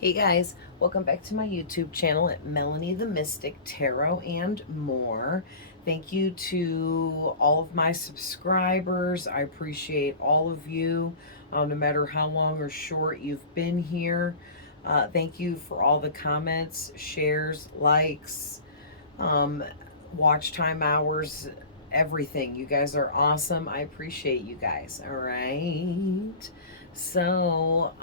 Hey guys, welcome back to my YouTube channel at Melanie the Mystic Tarot and more. Thank you to all of my subscribers. I appreciate all of you, no matter how long or short you've been here. Thank you for all the comments, shares, likes, um, watch time hours, everything. You guys are awesome. I appreciate you guys. All right. So,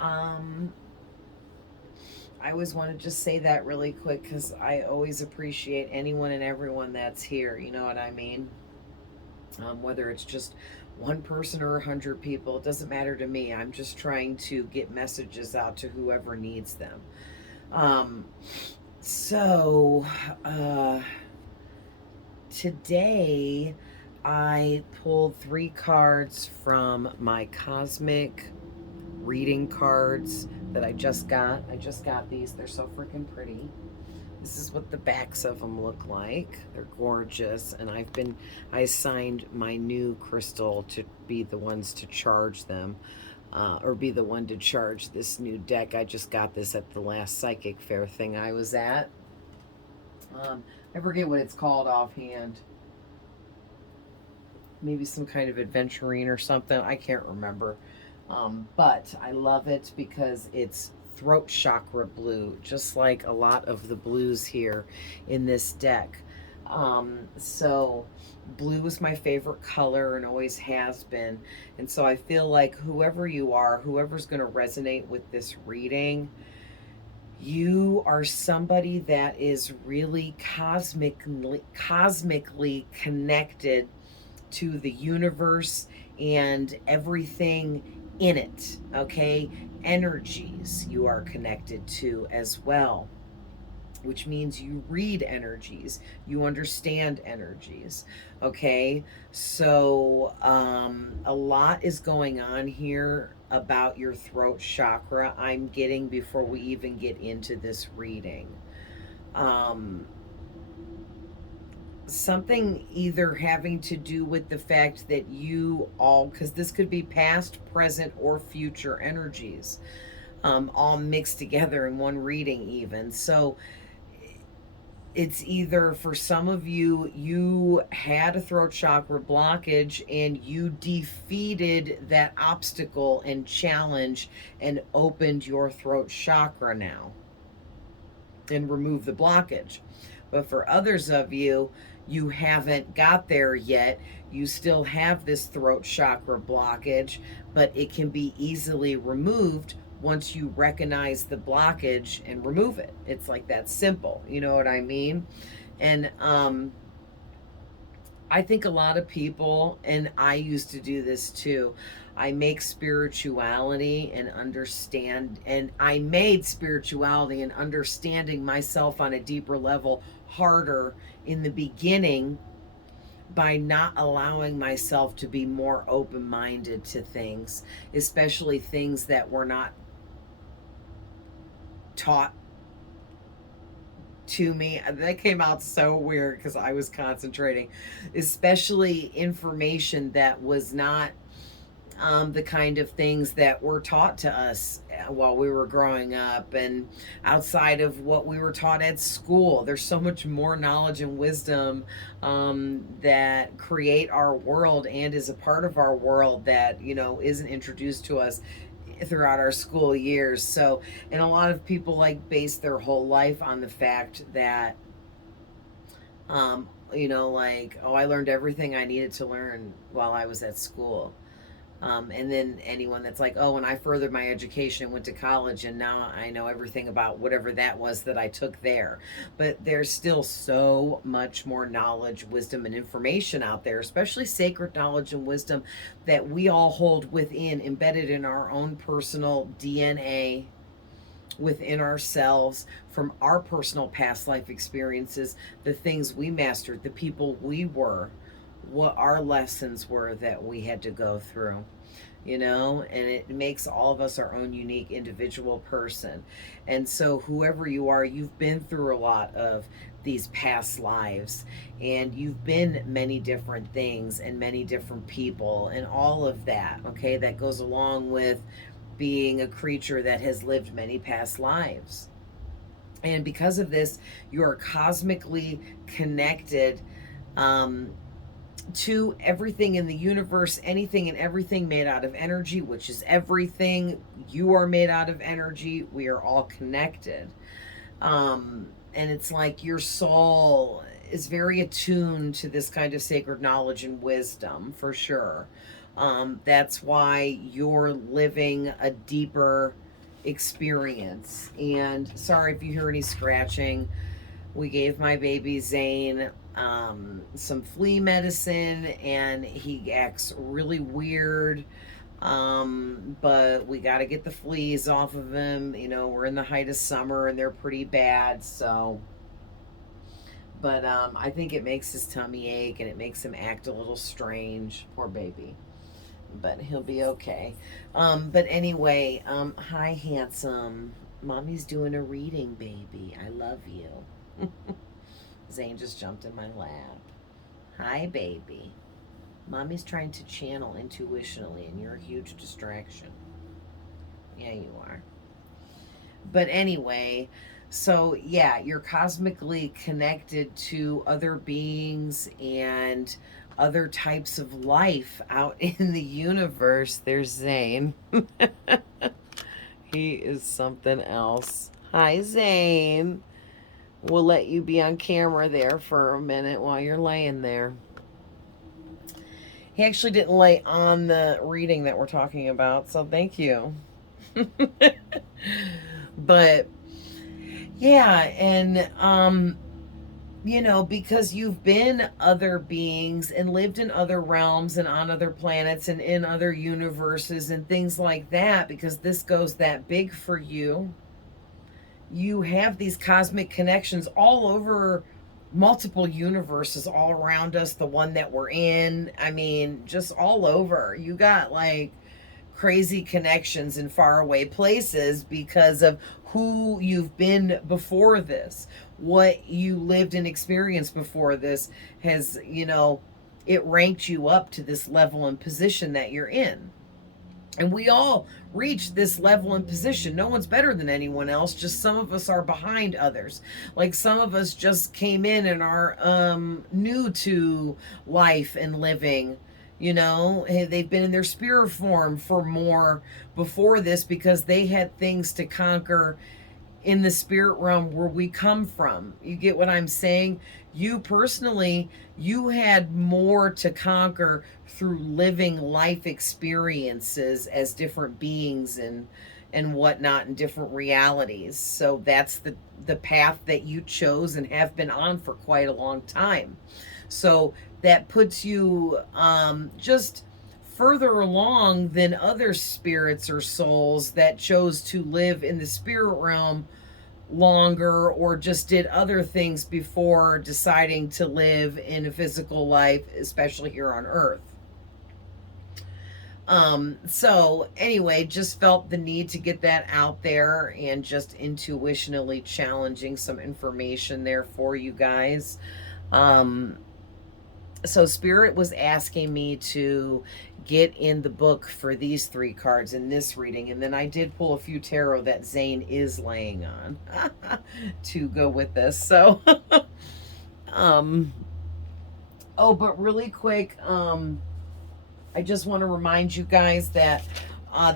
I always want to just say that really quick because I always appreciate anyone and everyone that's here. You know what I mean? Whether it's just one person or 100 people, it doesn't matter to me. I'm just trying to get messages out to whoever needs them. Um, so, uh, Today I pulled 3 cards from my Cosmic reading cards that I just got. I just got these. They're so freaking pretty. This is what the backs of them look like. They're gorgeous. And I assigned my new crystal to be the ones to charge them. Or be the one to charge this new deck. I just got this at the last psychic fair thing I was at. I forget what it's called offhand. Maybe some kind of adventurine or something. I can't remember. But I love it because it's throat chakra blue, just like a lot of the blues here in this deck. So blue is my favorite color and always has been. And so I feel like whoever you are, whoever's going to resonate with this reading, you are somebody that is really cosmically connected to the universe and everything in it, okay? Energies you are connected to as well, which means you read energies, you understand energies, okay? So, a lot is going on here about your throat chakra, I'm getting before we even get into this reading. Something either having to do with the fact that you all, because this could be past, present, or future energies, all mixed together in one reading, even. So it's either for some of you, you had a throat chakra blockage and you defeated that obstacle and challenge and opened your throat chakra now and removed the blockage. But for others of you, you haven't got there yet. You still have this throat chakra blockage, but it can be easily removed once you recognize the blockage and remove it. It's like that simple. You know what I mean? And I think a lot of people, and I used to do this too, I make spirituality and understand, and I made spirituality and understanding myself on a deeper level harder in the beginning by not allowing myself to be more open minded to things, especially things that were not taught to me. That came out so weird because I was concentrating, especially information that was not the kind of things that were taught to us while we were growing up and outside of what we were taught at school. There's so much more knowledge and wisdom that create our world and is a part of our world that, you know, isn't introduced to us throughout our school years. So, and a lot of people like base their whole life on the fact that, you know, like, oh, I learned everything I needed to learn while I was at school. And then anyone that's like, oh, and I furthered my education and went to college and now I know everything about whatever that was that I took there. But there's still so much more knowledge, wisdom, and information out there, especially sacred knowledge and wisdom that we all hold within, embedded in our own personal DNA within ourselves from our personal past life experiences, the things we mastered, the people we were, what our lessons were that we had to go through, you know, and it makes all of us our own unique individual person. And so whoever you are, you've been through a lot of these past lives and you've been many different things and many different people and all of that, okay, that goes along with being a creature that has lived many past lives. And because of this, you are cosmically connected um, to everything in the universe, anything and everything made out of energy, which is everything. You are made out of energy. We are all connected. And it's like your soul is very attuned to this kind of sacred knowledge and wisdom, for sure. That's why you're living a deeper experience. And sorry if you hear any scratching. We gave my baby Zane some flea medicine, and he acts really weird. But we got to get the fleas off of him. You know, we're in the height of summer and they're pretty bad. So, but I think it makes his tummy ache and it makes him act a little strange. Poor baby. But he'll be okay. But anyway, hi, handsome. Mommy's doing a reading, baby. I love you. Zane just jumped in my lap. Hi, baby. Mommy's trying to channel intuitionally, and you're a huge distraction. Yeah, you are. But anyway, so yeah, you're cosmically connected to other beings and other types of life out in the universe. There's Zane. He is something else. Hi, Zane. We'll let you be on camera there for a minute while you're laying there. He actually didn't lay on the reading that we're talking about, so thank you. But yeah, and you know, because you've been other beings and lived in other realms and on other planets and in other universes and things like that, because this goes that big for you, you have these cosmic connections all over multiple universes all around us, the one that we're in. I mean, just all over. You got like crazy connections in faraway places because of who you've been before this. What you lived and experienced before this has, you know, it ranked you up to this level and position that you're in. And we all reach this level and position. No one's better than anyone else. Just some of us are behind others. Like some of us just came in and are new to life and living. You know, they've been in their spirit form for more before this because they had things to conquer in the spirit realm where we come from. You get what I'm saying? You personally, you had more to conquer through living life experiences as different beings and whatnot in different realities. So that's the path that you chose and have been on for quite a long time. So that puts you just further along than other spirits or souls that chose to live in the spirit realm longer or just did other things before deciding to live in a physical life, especially here on Earth. So anyway, just felt the need to get that out there and just intuitionally challenging some information there for you guys. So Spirit was asking me to get in the book for these 3 cards in this reading, and then I did pull a few tarot that Zane is laying on to go with this. So oh, but really quick, I just want to remind you guys that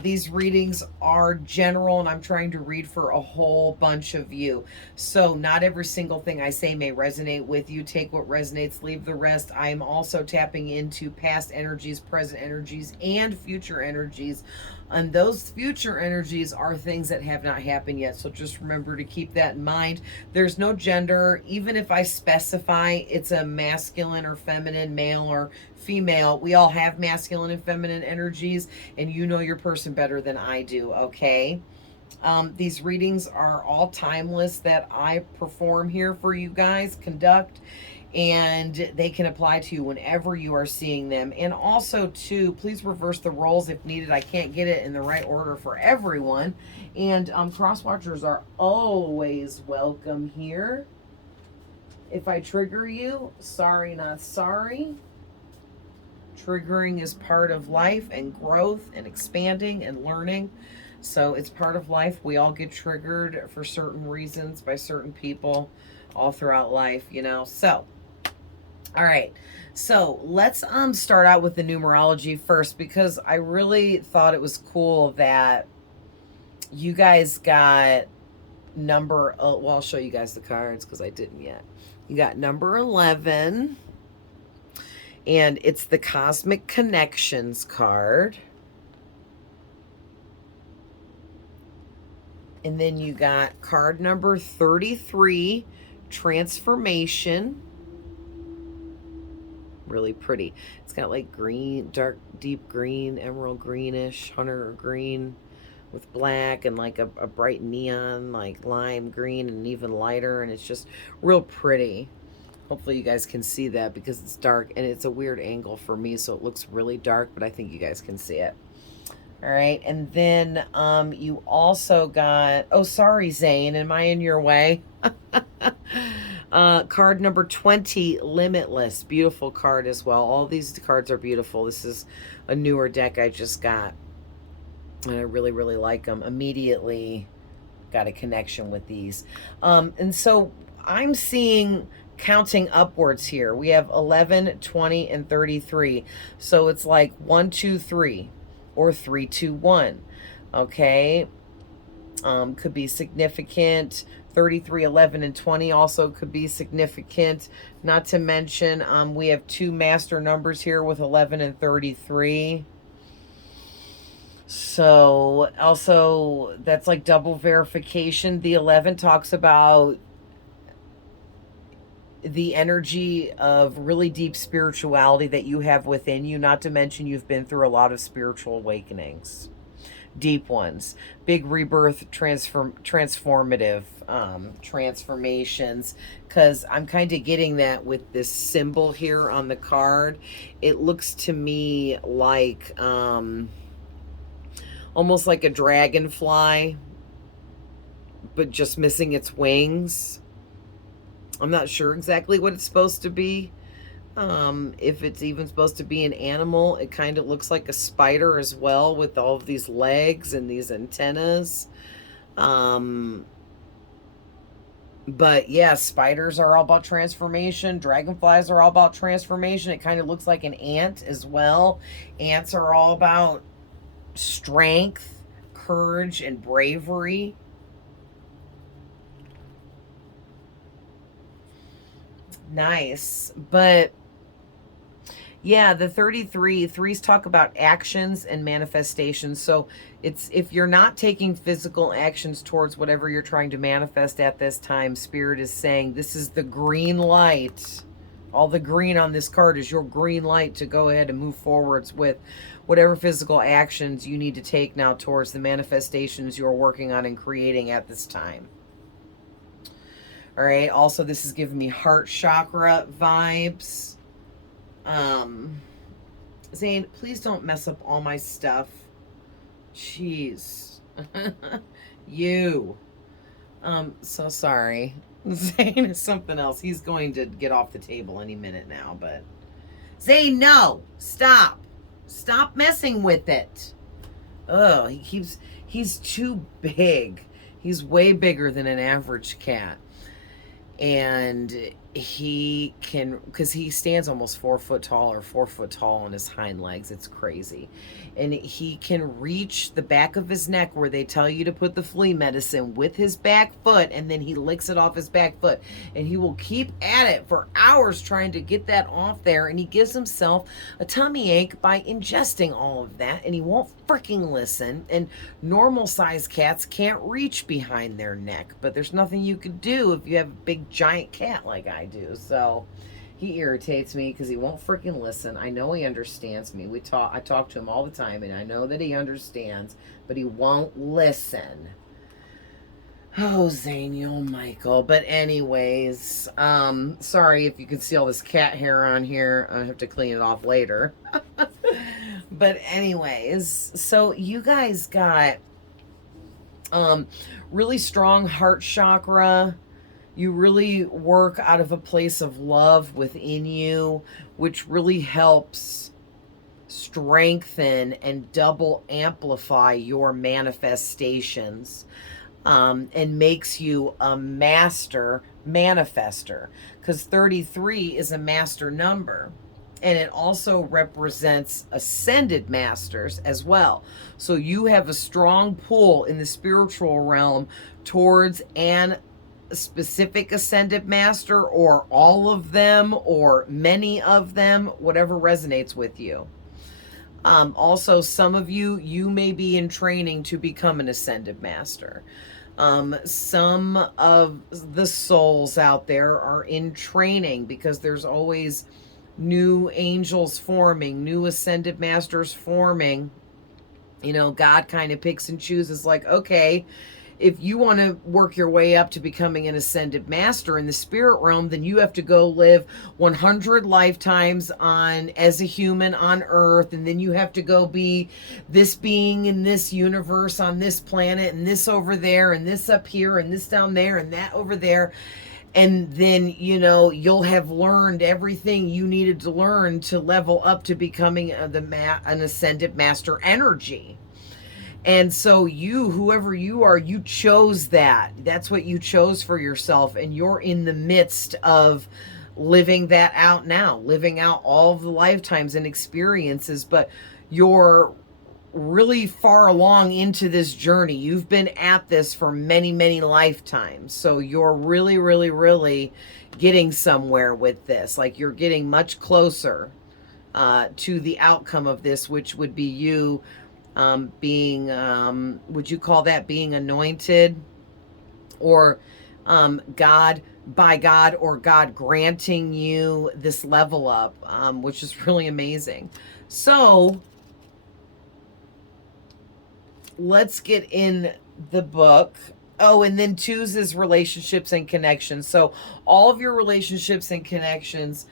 these readings are general, and I'm trying to read for a whole bunch of you. So not every single thing I say may resonate with you. Take what resonates, leave the rest. I am also tapping into past energies, present energies, and future energies. And those future energies are things that have not happened yet. So just remember to keep that in mind. There's no gender. Even if I specify it's a masculine or feminine, male or female, we all have masculine and feminine energies, and you know your person better than I do, okay? These readings are all timeless that I perform here for you guys, conduct, and they can apply to you whenever you are seeing them. And also, too, please reverse the roles if needed. I can't get it in the right order for everyone. And cross watchers are always welcome here. If I trigger you, sorry, not sorry. Triggering is part of life and growth and expanding and learning. So it's part of life. We all get triggered for certain reasons by certain people all throughout life, you know. So, all right. So let's start out with the numerology first, because I really thought it was cool that you guys got number well, I'll show you guys the cards because I didn't yet. You got number 11, and it's the Cosmic Connections card. And then you got card number 33, Transformation. Really pretty. It's got like green, dark, deep green, emerald greenish, hunter green with black, and like a bright neon, like lime green, and even lighter. And it's just real pretty. Hopefully you guys can see that because it's dark and it's a weird angle for me, so it looks really dark, but I think you guys can see it. All right, and then you also got, oh, sorry, Zane, am I in your way? Card number 20, Limitless. Beautiful card as well. All these cards are beautiful. This is a newer deck I just got, and I really, really like them. Immediately got a connection with these. And so I'm seeing counting upwards here. We have 11, 20, and 33. So it's like 1, 2, 3. Or 3, 2, 1. Okay. Could be significant. 33, 11, and 20 also could be significant. Not to mention, we have 2 master numbers here with 11 and 33. So also that's like double verification. The 11 talks about the energy of really deep spirituality that you have within you, not to mention you've been through a lot of spiritual awakenings, deep ones, big rebirth, transformative transformations, because I'm kind of getting that with this symbol here on the card. It looks to me like almost like a dragonfly, but just missing its wings. I'm not sure exactly what it's supposed to be. If it's even supposed to be an animal, it kind of looks like a spider as well, with all of these legs and these antennas. But yeah, spiders are all about transformation. Dragonflies are all about transformation. It kind of looks like an ant as well. Ants are all about strength, courage, and bravery. Nice. But yeah, the 33 threes talk about actions and manifestations. So it's, if you're not taking physical actions towards whatever you're trying to manifest at this time, Spirit is saying this is the green light. All the green on this card is your green light to go ahead and move forwards with whatever physical actions you need to take now towards the manifestations you're working on and creating at this time. All right. Also, this is giving me heart chakra vibes. Zane, please don't mess up all my stuff. Jeez. You. So sorry. Zane is something else. He's going to get off the table any minute now, but Zane, no. Stop. Stop messing with it. Oh, he's too big. He's way bigger than an average cat. And he can, because he stands almost 4 foot tall or 4 foot tall on his hind legs. It's crazy. And he can reach the back of his neck where they tell you to put the flea medicine with his back foot, and then he licks it off his back foot, and he will keep at it for hours trying to get that off there, and he gives himself a tummy ache by ingesting all of that, and he won't freaking listen. And normal sized cats can't reach behind their neck, but there's nothing you could do if you have a big giant cat like I do. So he irritates me because he won't freaking listen. I know he understands me. I talk to him all the time, and I know that he understands, but he won't listen. Oh, Zaniel Michael. But anyways, sorry if you can see all this cat hair on here. I have to clean it off later. But anyways, so you guys got really strong heart chakra. You really work out of a place of love within you, which really helps strengthen and double amplify your manifestations, and makes you a master manifester, because 33 is a master number. And it also represents ascended masters as well. So you have a strong pull in the spiritual realm towards an specific ascended master, or all of them, or many of them, whatever resonates with you. Also, some of you may be in training to become an ascended master. Some of the souls out there are in training, because there's always new angels forming, new ascended masters forming. You know, God kind of picks and chooses, like, okay, if you want to work your way up to becoming an ascended master in the spirit realm, then you have to go live 100 lifetimes on as a human on earth, and then you have to go be this being in this universe on this planet, and this over there, and this up here, and this down there, and that over there. And then, you know, you'll have learned everything you needed to learn to level up to becoming an ascended master energy. And so you, whoever you are, you chose that. That's what you chose for yourself. And you're in the midst of living that out now, living out all of the lifetimes and experiences. But you're really far along into this journey. You've been at this for many, many lifetimes. So you're really, really, really getting somewhere with this. Like, you're getting much closer to the outcome of this, which would be you being, would you call that being anointed, or God, by God, or God granting you this level up, which is really amazing. So let's get in the book. Oh, and then chooses relationships and connections. So all of your relationships and connections,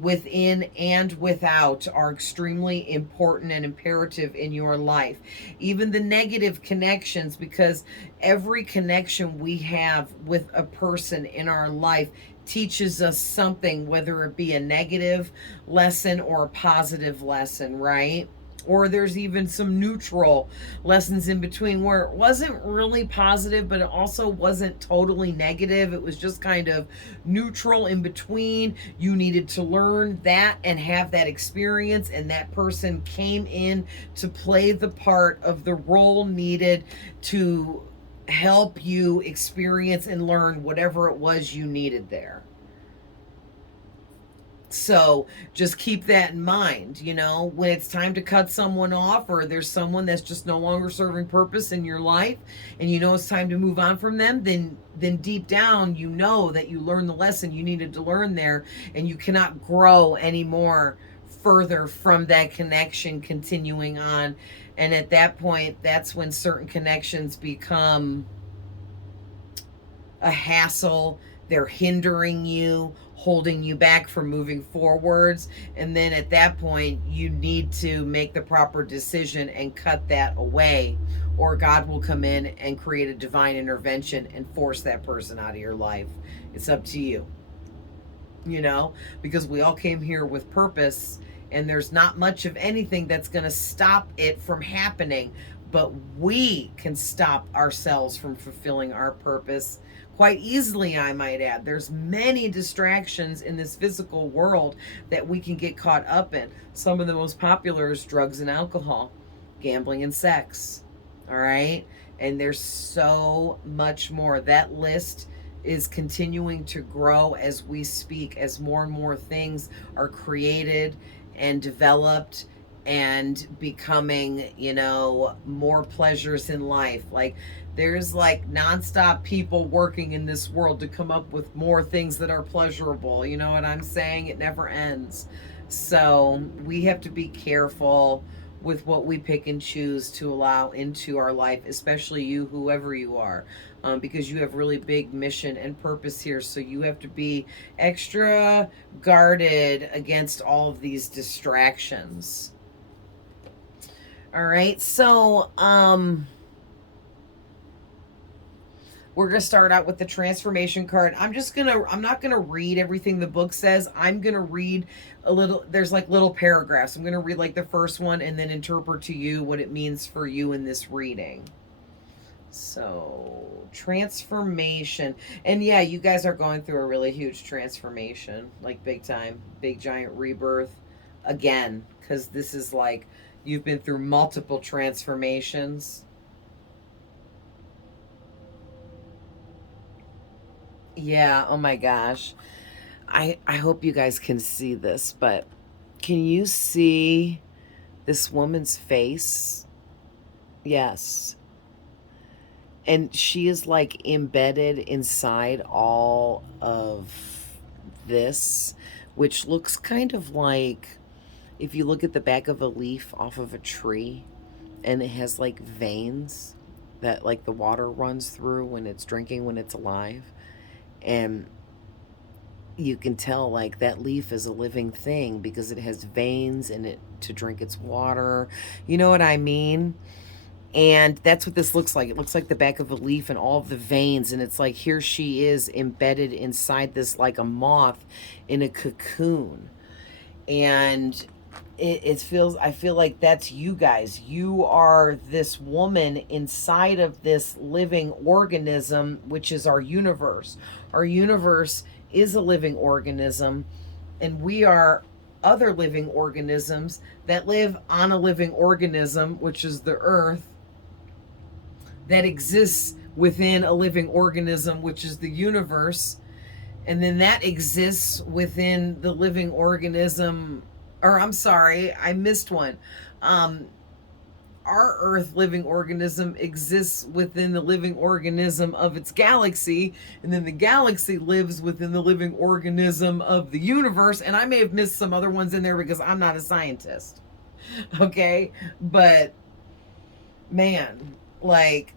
within and without, are extremely important and imperative in your life. Even the negative connections, because every connection we have with a person in our life teaches us something, whether it be a negative lesson or a positive lesson, right? Or there's even some neutral lessons in between, where it wasn't really positive, but it also wasn't totally negative. It was just kind of neutral in between. You needed to learn that and have that experience, and that person came in to play the part of the role needed to help you experience and learn whatever it was you needed there. So just keep that in mind, you know, when it's time to cut someone off, or there's someone that's just no longer serving purpose in your life, and you know it's time to move on from them, then deep down you know that you learned the lesson you needed to learn there, and you cannot grow anymore further from that connection continuing on. And at that point, that's when certain connections become a hassle. They're hindering you, holding you back from moving forwards. And then at that point, you need to make the proper decision and cut that away, or God will come in and create a divine intervention and force that person out of your life. It's up to you, you know, because we all came here with purpose, and there's not much of anything that's going to stop it from happening. But we can stop ourselves from fulfilling our purpose quite easily, I might add. There's many distractions in this physical world that we can get caught up in. Some of the most popular is drugs and alcohol, gambling and sex. All right? And there's so much more. That list is continuing to grow as we speak, as more and more things are created and developed and becoming, you know, more pleasures in life. Like, there's like nonstop people working in this world to come up with more things that are pleasurable. You know what I'm saying? It never ends. So we have to be careful with what we pick and choose to allow into our life, especially you, whoever you are, because you have really big mission and purpose here. So you have to be extra guarded against all of these distractions. All right. So, We're going to start out with the transformation card. I'm not going to read everything the book says. I'm going to read a little, there's like little paragraphs. I'm going to read like the first one and then interpret to you what it means for you in this reading. So, transformation. And yeah, you guys are going through a really huge transformation, like big time, big giant rebirth again, because this is like you've been through multiple transformations. Yeah, oh my gosh. I hope you guys can see this, but can you see this woman's face? Yes. And she is like embedded inside all of this, which looks kind of like if you look at the back of a leaf off of a tree and it has like veins that like the water runs through when it's drinking, when it's alive. And you can tell like that leaf is a living thing because it has veins in it to drink its water. You know what I mean? And that's what this looks like. It looks like the back of a leaf and all of the veins. And it's like here she is embedded inside this like a moth in a cocoon. And it feels, I feel like that's you guys. You are this woman inside of this living organism, which is our universe. Our universe is a living organism, and we are other living organisms that live on a living organism, which is the earth, that exists within a living organism, which is the universe. And then that exists within the living organism, or I'm sorry, I missed one. Our earth living organism exists within the living organism of its galaxy, and then the galaxy lives within the living organism of the universe. And I may have missed some other ones in there because I'm not a scientist. Okay? But man, like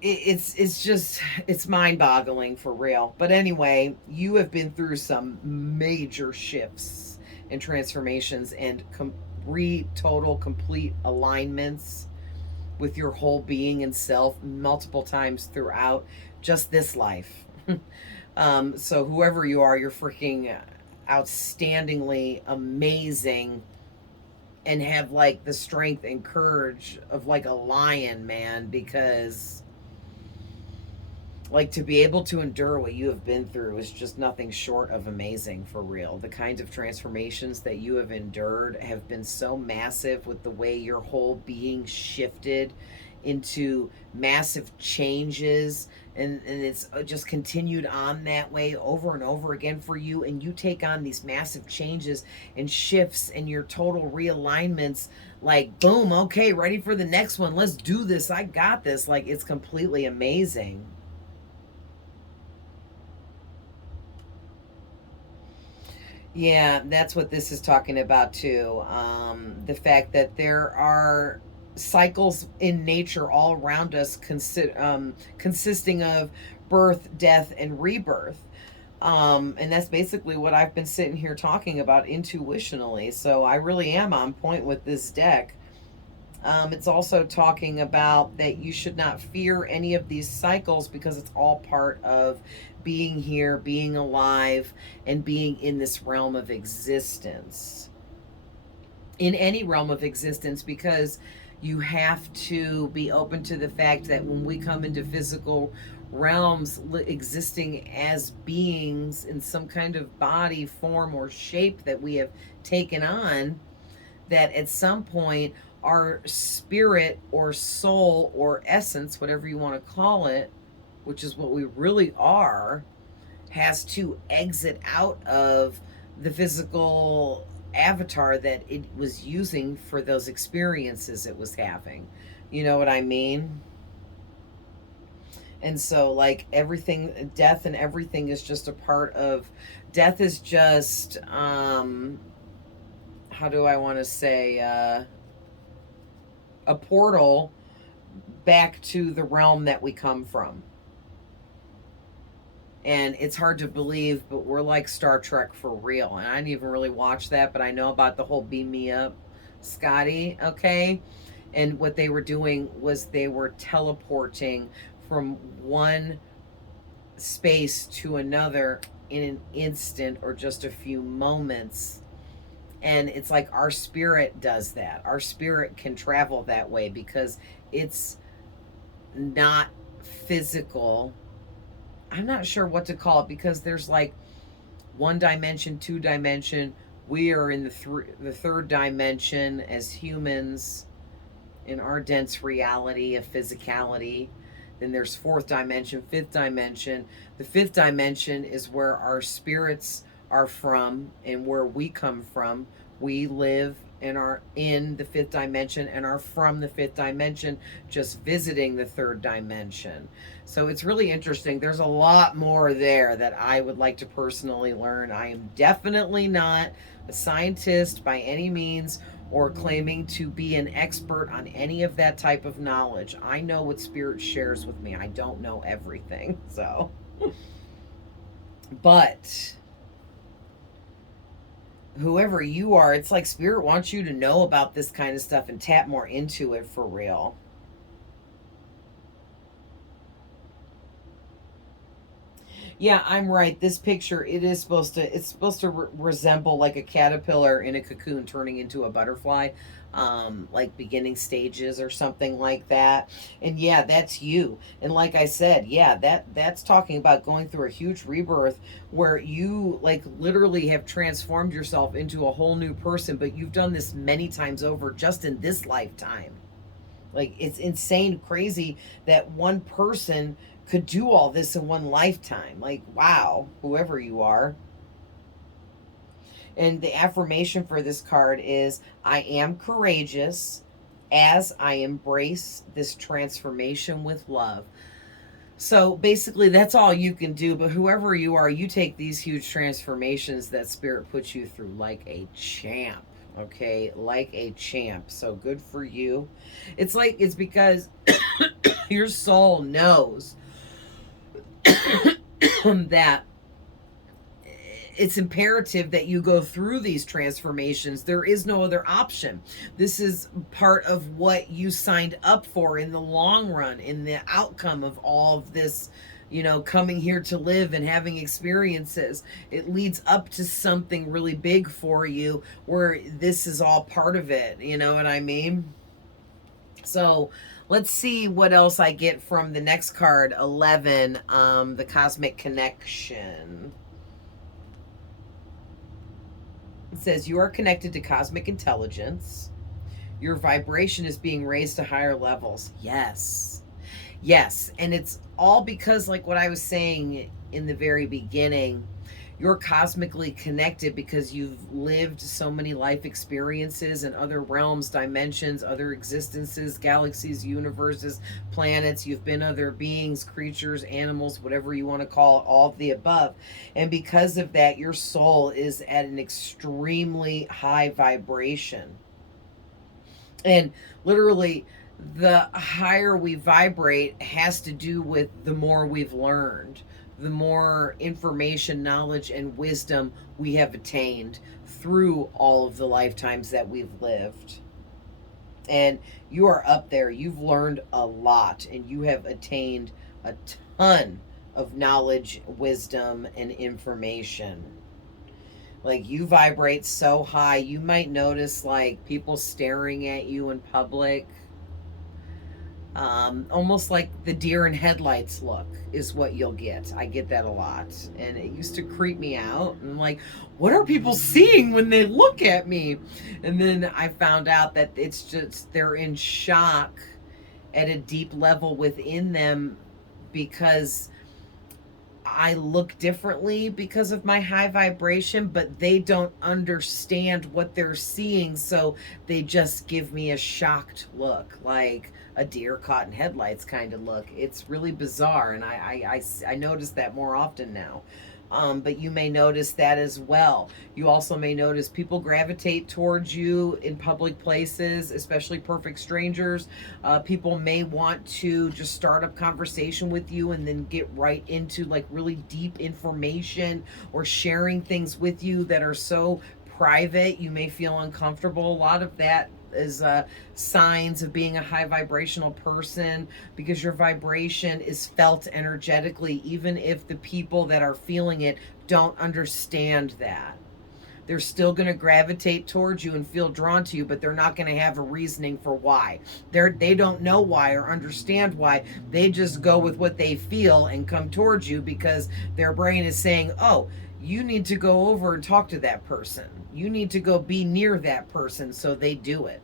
it's just, it's mind-boggling for real. But anyway, you have been through some major shifts and transformations and total complete alignments with your whole being and self multiple times throughout just this life. So whoever you are, you're freaking outstandingly amazing and have like the strength and courage of like a lion, man, because like to be able to endure what you have been through is just nothing short of amazing for real. The kinds of transformations that you have endured have been so massive with the way your whole being shifted into massive changes, and it's just continued on that way over and over again for you. And you take on these massive changes and shifts and your total realignments like boom, okay, ready for the next one, let's do this, I got this. Like it's completely amazing. Yeah, that's what this is talking about too. The fact that there are cycles in nature all around us, consisting of birth, death, and rebirth. And that's basically what I've been sitting here talking about intuitionally. So I really am on point with this deck. It's also talking about that you should not fear any of these cycles because it's all part of being here, being alive, and being in this realm of existence. In any realm of existence, because you have to be open to the fact that when we come into physical realms, existing as beings in some kind of body, form, or shape that we have taken on, that at some point our spirit or soul or essence, whatever you want to call it, which is what we really are, has to exit out of the physical avatar that it was using for those experiences it was having. You know what I mean? And so, like, everything, death and everything is just a part of, death is just, how do I want to say, a portal back to the realm that we come from. And it's hard to believe, but we're like Star Trek for real. And I didn't even really watch that, but I know about the whole beam me up, Scotty, okay? And what they were doing was they were teleporting from one space to another in an instant or just a few moments. And it's like our spirit does that. Our spirit can travel that way because it's not physical. I'm not sure what to call it because there's like one dimension, two dimension. We are in the third dimension as humans in our dense reality of physicality. Then there's fourth dimension, fifth dimension. The fifth dimension is where our spirits are from and where we come from. We live and are in the fifth dimension and are from the fifth dimension, just visiting the third dimension. So it's really interesting. There's a lot more there that I would like to personally learn. I am definitely not a scientist by any means or claiming to be an expert on any of that type of knowledge. I know what Spirit shares with me. I don't know everything. So, but whoever you are, it's like Spirit wants you to know about this kind of stuff and tap more into it for real. Yeah, I'm right. This picture, it's supposed to resemble like a caterpillar in a cocoon turning into a butterfly, like beginning stages or something like that. And yeah, that's you. And like I said, yeah, that's talking about going through a huge rebirth where you like literally have transformed yourself into a whole new person, but you've done this many times over just in this lifetime. Like it's insane, crazy that one person could do all this in one lifetime. Like, wow, whoever you are. And the affirmation for this card is I am courageous as I embrace this transformation with love. So basically, that's all you can do. But whoever you are, you take these huge transformations that Spirit puts you through like a champ. Okay, like a champ. So good for you. It's because your soul knows that it's imperative that you go through these transformations. There is no other option. This is part of what you signed up for in the long run, in the outcome of all of this, coming here to live and having experiences. It leads up to something really big for you where this is all part of it. You know what I mean? So let's see what else I get from the next card, 11, the Cosmic Connection. It says, you are connected to cosmic intelligence. Your vibration is being raised to higher levels. Yes. Yes. And it's all because, like what I was saying in the very beginning, you're cosmically connected because you've lived so many life experiences in other realms, dimensions, other existences, galaxies, universes, planets. You've been other beings, creatures, animals, whatever you want to call it, all of the above. And because of that, your soul is at an extremely high vibration. And literally, the higher we vibrate has to do with the more we've learned, the more information, knowledge, and wisdom we have attained through all of the lifetimes that we've lived. And you are up there. You've learned a lot, and you have attained a ton of knowledge, wisdom, and information. Like, you vibrate so high, you might notice like people staring at you in public. Almost like the deer in headlights look is what you'll get. I get that a lot, and it used to creep me out. And like, what are people seeing when they look at me? And then I found out that it's just they're in shock at a deep level within them because I look differently because of my high vibration, but they don't understand what they're seeing, so they just give me a shocked look, like a deer caught in headlights kind of look. It's really bizarre, and I notice that more often now. But you may notice that as well. You also may notice people gravitate towards you in public places, especially perfect strangers. People may want to just start up conversation with you and then get right into like really deep information or sharing things with you that are so private you may feel uncomfortable. A lot of that signs of being a high vibrational person, because your vibration is felt energetically, even if the people that are feeling it don't understand that. They're still going to gravitate towards you and feel drawn to you, but they're not going to have a reasoning for why. They don't know why or understand why. They just go with what they feel and come towards you because their brain is saying, oh, you need to go over and talk to that person. You need to go be near that person. So they do it.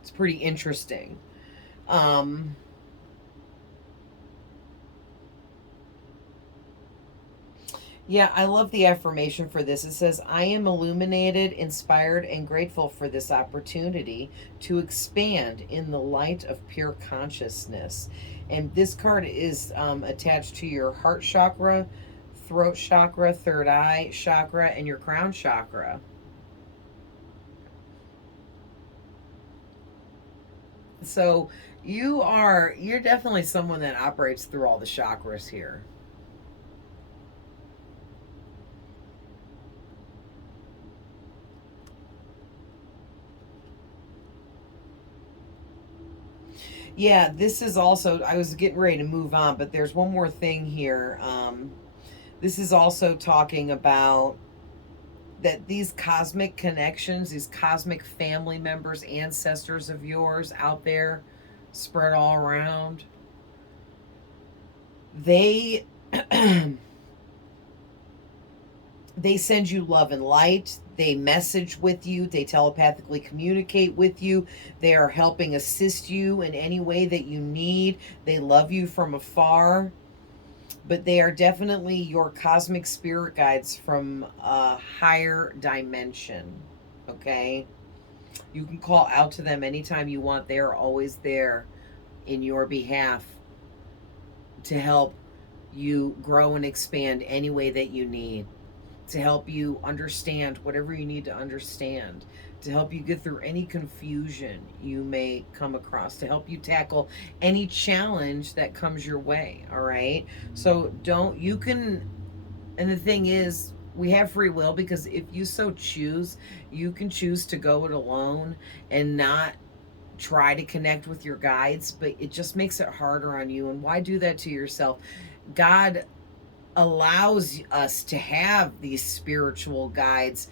It's pretty interesting. Yeah, I love the affirmation for this. It says, I am illuminated, inspired, and grateful for this opportunity to expand in the light of pure consciousness. And this card is attached to your heart chakra, throat chakra, third eye chakra, and your crown chakra. So you're definitely someone that operates through all the chakras here. Yeah, this is also, I was getting ready to move on, but there's one more thing here. This is also talking about that these cosmic connections, these cosmic family members, ancestors of yours out there, spread all around, they they send you love and light. They message with you. They telepathically communicate with you. They are helping assist you in any way that you need. They love you from afar. But they are definitely your cosmic spirit guides from a higher dimension. Okay? You can call out to them anytime you want. They are always there in your behalf to help you grow and expand any way that you need, to help you understand whatever you need to understand, to help you get through any confusion you may come across, to help you tackle any challenge that comes your way. All right. So you can, and the thing is, we have free will, because if you so choose, you can choose to go it alone and not try to connect with your guides, but it just makes it harder on you. And why do that to yourself? God allows us to have these spiritual guides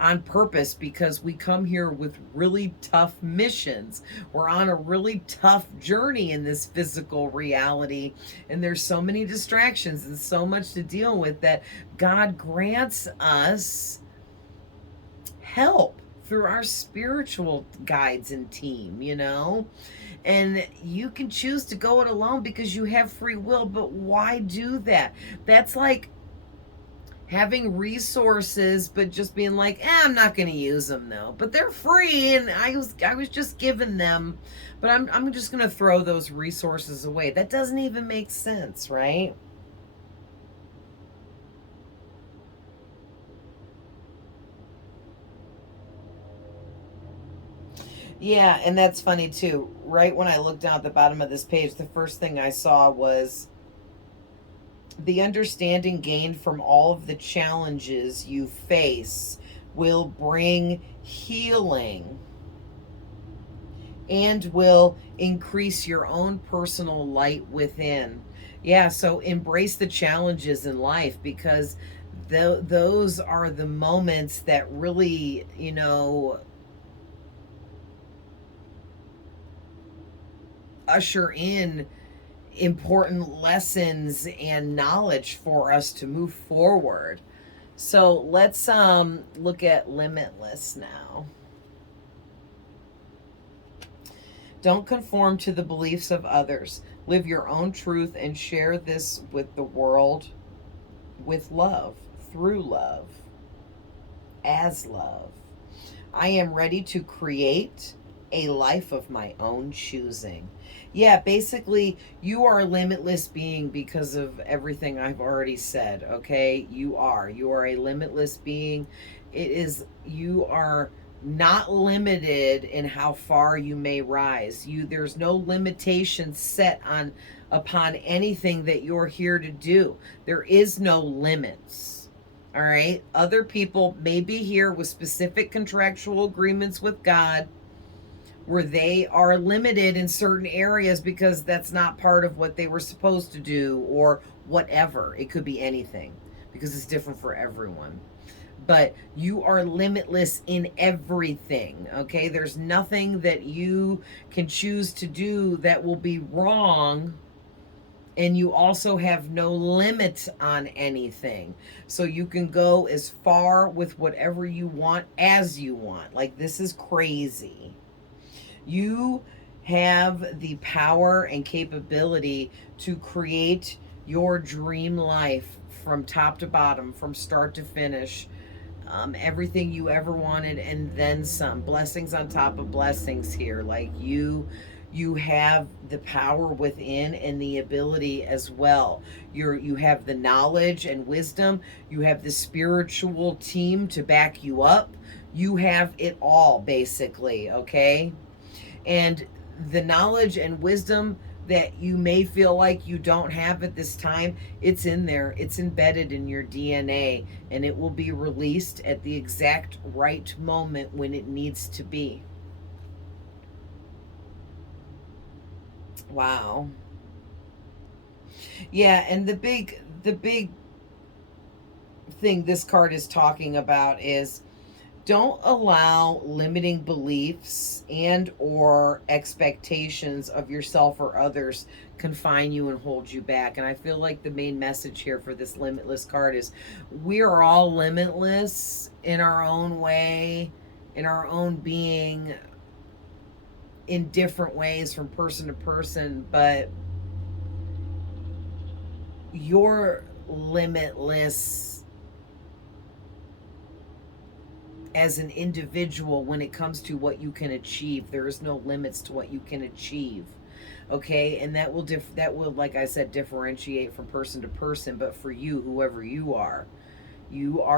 on purpose, because we come here with really tough missions. We're on a really tough journey in this physical reality, and there's so many distractions and so much to deal with that God grants us help through our spiritual guides and team, and you can choose to go it alone because you have free will. But why do that? That's like having resources but just being like, I'm not going to use them though, but they're free and I was just given them, but I'm just going to throw those resources away. That doesn't even make sense, right? Yeah, and that's funny too. Right when I looked down at the bottom of this page, the first thing I saw was the understanding gained from all of the challenges you face will bring healing and will increase your own personal light within. Yeah, so embrace the challenges in life, because those are the moments that really, usher in important lessons and knowledge for us to move forward. So let's look at Limitless now. Don't conform to the beliefs of others. Live your own truth and share this with the world with love, through love, as love. I am ready to create a life of my own choosing. Yeah, basically, you are a limitless being because of everything I've already said, okay? You are. You are a limitless being. You are not limited in how far you may rise. There's no limitation set upon anything that you're here to do. There is no limits. All right. Other people may be here with specific contractual agreements with God where they are limited in certain areas because that's not part of what they were supposed to do or whatever. It could be anything because it's different for everyone. But you are limitless in everything, okay? There's nothing that you can choose to do that will be wrong, and you also have no limit on anything. So you can go as far with whatever you want as you want. Like, this is crazy. You have the power and capability to create your dream life from top to bottom, from start to finish. Everything you ever wanted and then some. Blessings on top of blessings here. Like, you have the power within and the ability as well. You have the knowledge and wisdom. You have the spiritual team to back you up. You have it all, basically, okay? And the knowledge and wisdom that you may feel like you don't have at this time, it's in there. It's embedded in your DNA, and it will be released at the exact right moment when it needs to be. Wow. Yeah, and the big thing this card is talking about is, don't allow limiting beliefs and or expectations of yourself or others confine you and hold you back. And I feel like the main message here for this limitless card is, we are all limitless in our own way, in our own being, in different ways from person to person, but you're limitless as an individual when it comes to what you can achieve. There is no limits to what you can achieve. Okay, and that will, like I said, differentiate from person to person. But for you, whoever you are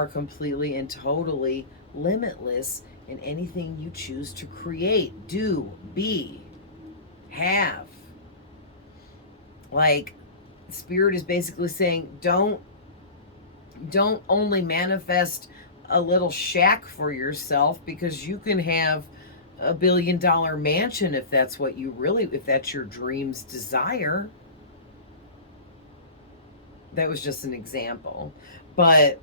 completely and totally limitless in anything you choose to create, do, be, have. Like, Spirit is basically saying, don't only manifest a little shack for yourself, because you can have $1 billion mansion if that's what you really, if that's your dream's desire. That was just an example. But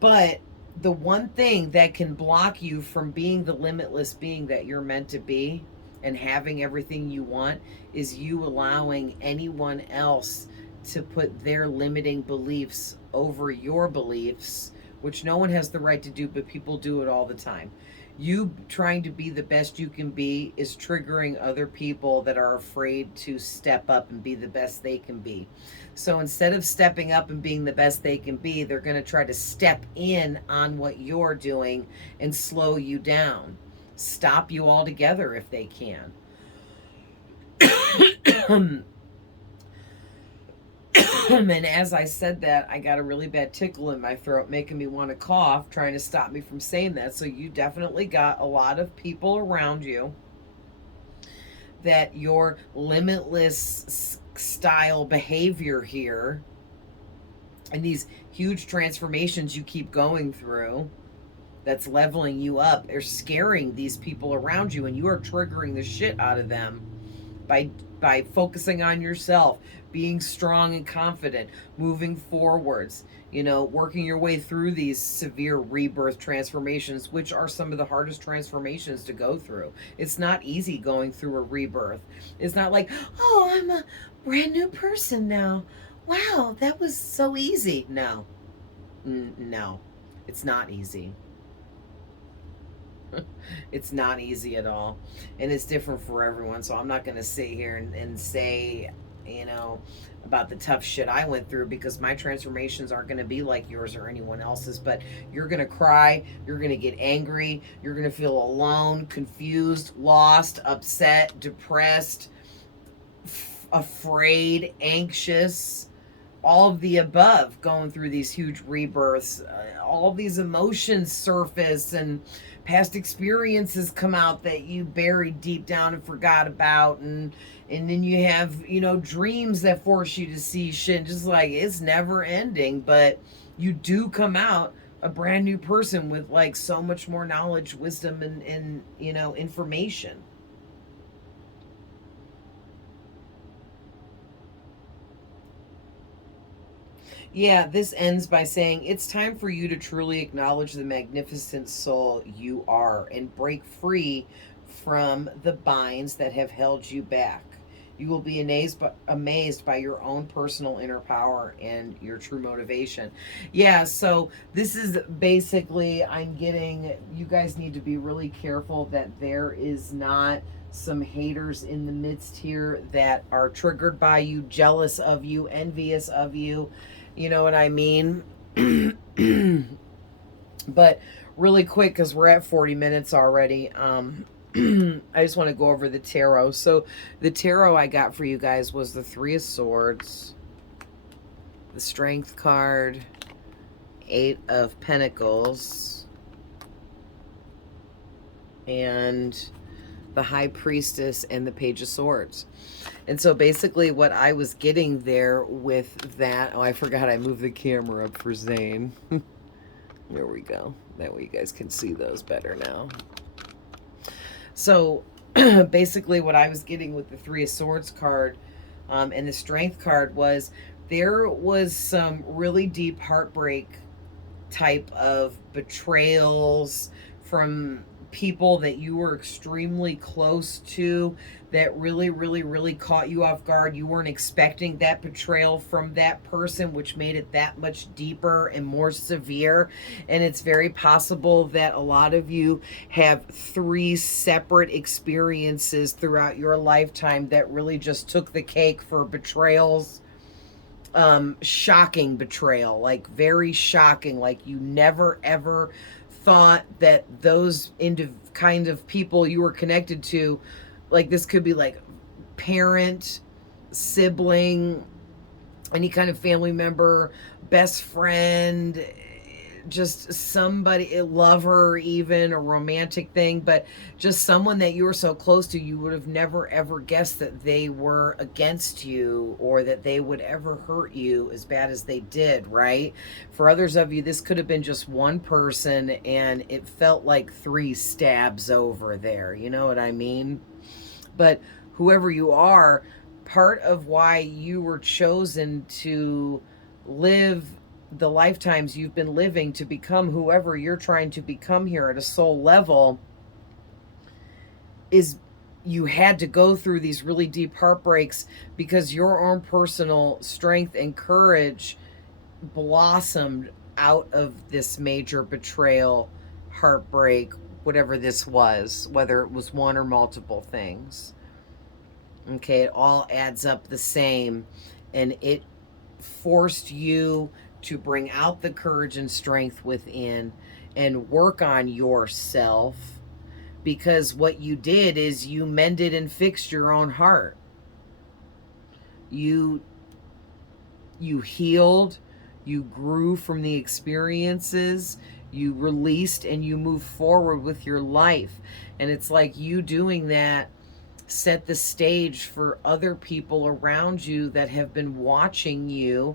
but the one thing that can block you from being the limitless being that you're meant to be and having everything you want is you allowing anyone else to put their limiting beliefs over your beliefs, which no one has the right to do, but people do it all the time. You trying to be the best you can be is triggering other people that are afraid to step up and be the best they can be. So instead of stepping up and being the best they can be, they're going to try to step in on what you're doing and slow you down, stop you altogether if they can. And as I said that, I got a really bad tickle in my throat, making me want to cough, trying to stop me from saying that. So you definitely got a lot of people around you that your limitless style behavior here and these huge transformations you keep going through, that's leveling you up, are scaring these people around you, and you are triggering the shit out of them by focusing on yourself, being strong and confident, moving forwards, working your way through these severe rebirth transformations, which are some of the hardest transformations to go through. It's not easy going through a rebirth. It's not like, oh, I'm a brand new person now. Wow, that was so easy. No. No. It's not easy. It's not easy at all, and it's different for everyone. So I'm not going to sit here and say, about the tough shit I went through, because my transformations aren't going to be like yours or anyone else's. But you're going to cry, you're going to get angry, you're going to feel alone, confused, lost, upset, depressed, afraid, anxious, all of the above, going through these huge rebirths. All these emotions surface, and past experiences come out that you buried deep down and forgot about, and then you have dreams that force you to see shit, just like it's never ending. But you do come out a brand new person with like so much more knowledge, wisdom, and you know, information. Yeah, this ends by saying it's time for you to truly acknowledge the magnificent soul you are and break free from the binds that have held you back. You will be amazed by your own personal inner power and your true motivation. Yeah, so this is basically, I'm getting, you guys need to be really careful that there is not some haters in the midst here that are triggered by you, jealous of you, envious of you. You know what I mean? But really quick, because we're at 40 minutes already, I just want to go over the tarot. So the tarot I got for you guys was the Three of Swords, the Strength card, Eight of Pentacles, and the High Priestess and the Page of Swords. And so basically what I was getting there with that, oh, I forgot I moved the camera up for Zane. There we go. That way you guys can see those better now. So basically what I was getting with the Three of Swords card and the Strength card was there was some really deep heartbreak type of betrayals from people that you were extremely close to that really caught you off guard. You weren't expecting that betrayal from that person, which made it that much deeper and more severe. And it's very possible that a lot of you have three separate experiences throughout your lifetime that really just took the cake for betrayals. Shocking betrayal, like very shocking, like you never ever thought that those kind of people you were connected to, like this could be like parent, sibling, any kind of family member, best friend, just somebody, a lover, even a romantic thing, but just someone that you were so close to, you would have never ever guessed that they were against you or that they would ever hurt you as bad as they did, right? For others of you, this could have been just one person and it felt like three stabs over there. You know what I mean? But whoever you are, part of why you were chosen to live the lifetimes you've been living to become whoever you're trying to become here at a soul level is you had to go through these really deep heartbreaks because your own personal strength and courage blossomed out of this major betrayal, heartbreak, whatever this was, whether it was one or multiple things. Okay, it all adds up the same, and it forced you to bring out the courage and strength within and work on yourself, because what you did is you mended and fixed your own heart. You healed, you grew from the experiences, you released, and you moved forward with your life. And it's like you doing that set the stage for other people around you that have been watching you,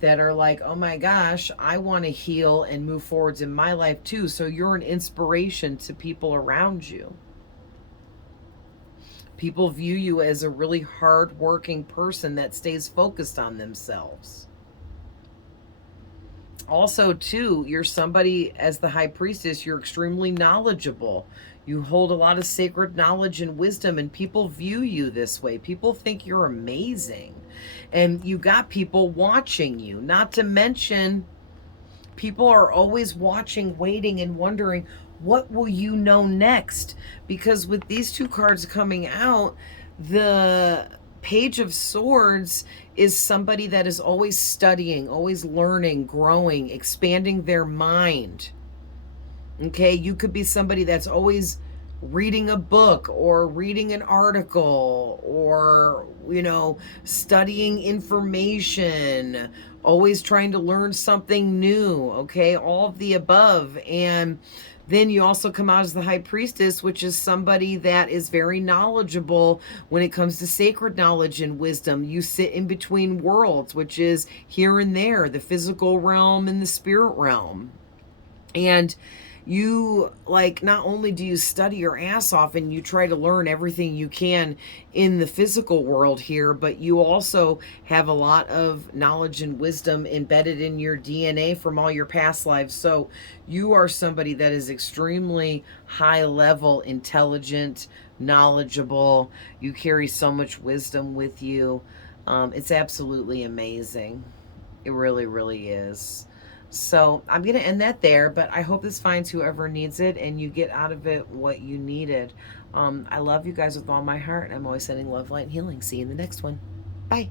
that are like, oh my gosh, I want to heal and move forwards in my life too. So you're an inspiration to people around you. People view you as a really hard-working person that stays focused on themselves. Also, too, you're somebody, as the High Priestess, you're extremely knowledgeable. You hold a lot of sacred knowledge and wisdom, and people view you this way. People think you're amazing. And you got people watching you. Not to mention, people are always watching, waiting, and wondering, what will you know next? Because with these two cards coming out, the Page of Swords is somebody that is always studying, always learning, growing, expanding their mind. Okay, you could be somebody that's always reading a book or reading an article or, you know, studying information, always trying to learn something new. Okay, all of the above. And Then you also come out as the high priestess, which is somebody that is very knowledgeable when it comes to sacred knowledge and wisdom. You sit in between worlds, which is here and there, the physical realm and the spirit realm. And you, like, not only do you study your ass off and you try to learn everything you can in the physical world here, but you also have a lot of knowledge and wisdom embedded in your DNA from all your past lives. So you are somebody that is extremely high level, intelligent, knowledgeable. You carry so much wisdom with you. It's absolutely amazing. It really, really is. So I'm going to end that there, but I hope this finds whoever needs it and you get out of it what you needed. I love you guys with all my heart. I'm always sending love, light, and healing. See you in the next one. Bye.